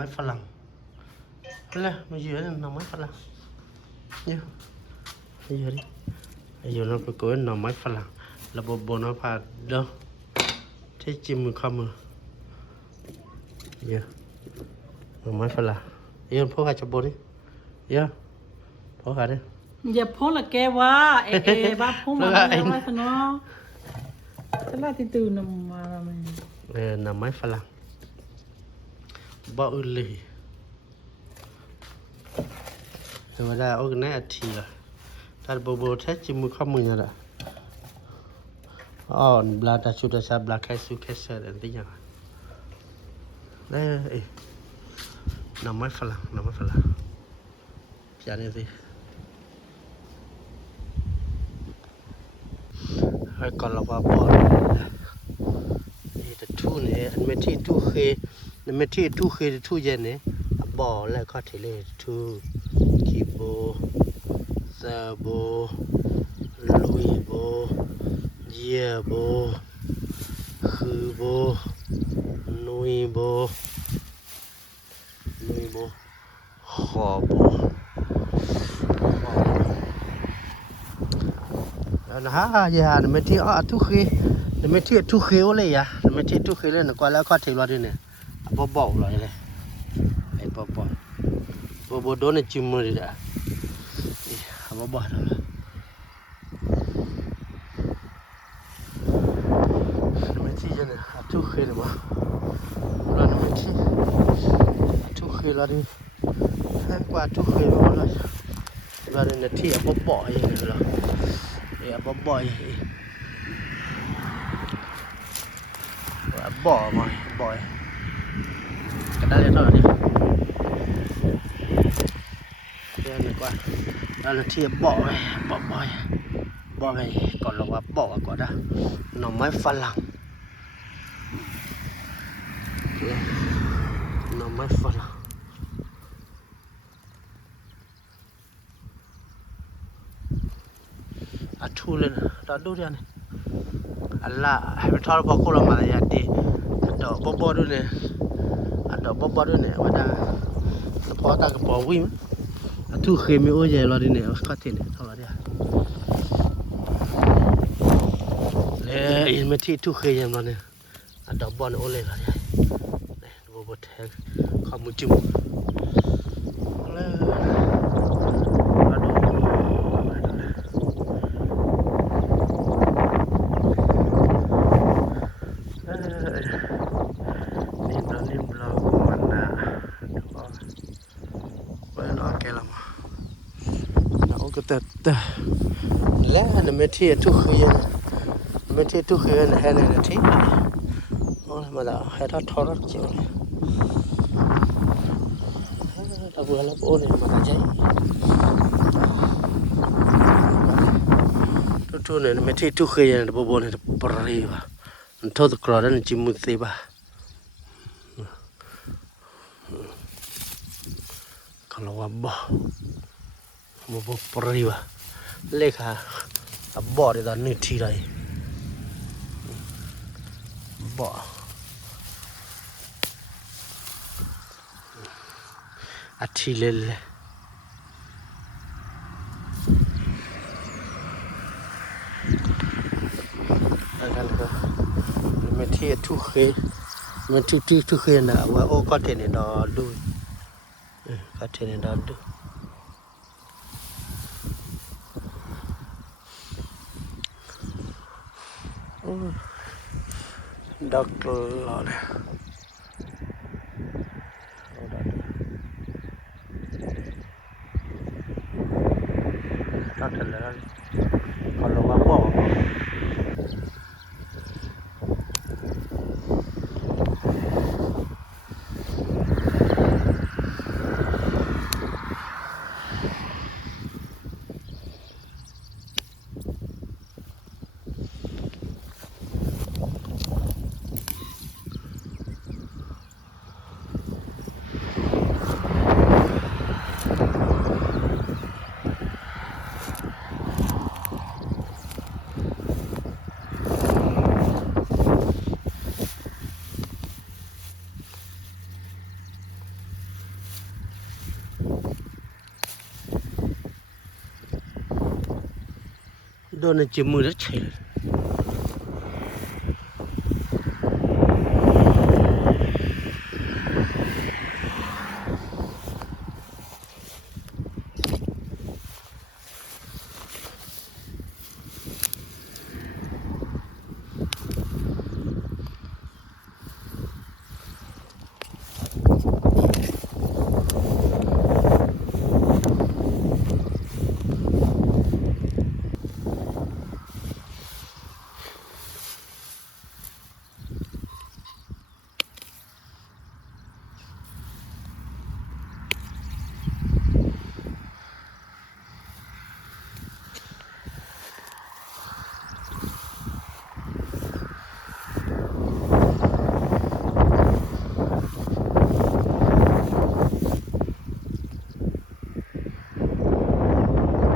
ไม้ฝรั่งแล้วมาอยู่นั่นหน่อไม้ฝรั่งอยู่นั่นก็หน่อไม้ฝรั่งระบบบนพาเด้อที่จิ้มมือข้ามือหน่อไม้ฝรั่งพวกอาจจะบนนี่พวกอะไรอย่าพูดละแกว่าบ้าพูดมาแล้วว่าซะเนาะตลาดที่ตื่นมามันหน่อไม้ฝรั่งบ่อื่นเลยแต่ว่าได้โอ้ก็แน่ทีละถ้าโบแท้จิมือข้ามือน่ะบลาตาชุดซาบลาไคซูเคเซอร์อันที่ยังได้หน่อไม้ฝรั่งอย่าเนี่ยสิให้ก่อนเราว่าบ่นี่ตะทูเนี่ยอันไม่ที่ตู้เคอันไม่ที่ตู้เคตู้เย็นเนี่ยบ่แล้วก็ทะเลทูคีโบซาโบลุยโบเยียโบคือโบนุยโบขอโบนะฮะอย่าไม่ที่ทุกคืนไม่ที่ทุกคืนเลยอ่ะไม่ที่ทุกคืนเลยนะกว่าแล้วก็ถึงรอดิเนี่ยบ่เลยไอ้บ่โดนจิ้มมือดิอ่ะบ่แล้วไม่ที่จะเนี่ยทุกคืนวะแล้วไม่ที่ทุกคืนแล้วดิให้กว่าทุกคืนแล้วเนี่ยที่บ่อย่างนี้เหรอบ่ก็ได้เลยเท่านี้เดี๋ยวนึกว่าแล้วที่บ่ไปก่อนเราว่าบ่ก่อนนะหน่อไม้ฝรั่งหน่อไม้ฝรั่งทูเลยนะตอนดูเดี๋ยวนี้อัลล่ะให้ไปทอดพอคุลมาอย่างดีดอกบ่ดูเนี่ยดอกบ่ดูเนี่ยว่าได้พอตากระป๋องวิ่งทูเคมีโอ้ยรอดิเนี่ยก็เทเนี่ยเท่าไหร่เดียวเลยไม่ที่ทูเคยังมาเนี่ยดอกบอลโอเล่ละเนี่ยบ่แทงข้าวมุจิ้มแต่แล้วอันไม่ที่ทุกคืนไม่ที่ทุกคืนให้ในนาทีมาแล้วให้ทอดเจียวเลยเราเบื่อแล้วโอ้เนี่ยมันใจทุกเนี่ยไม่ที่ทุกคืนบ่เนี่ยปรีวะมันทอดกรอดนั่นจิมุติบะkalau wabah mau periwa lekha abor itu ni tirai bo atilele akan ke meti tu khe meti tu khe na wa o ka te ne da du ka te ne da du Doctor Lord. Doctor Lord. Kalau apa? โดนจิมือแล้วเฉย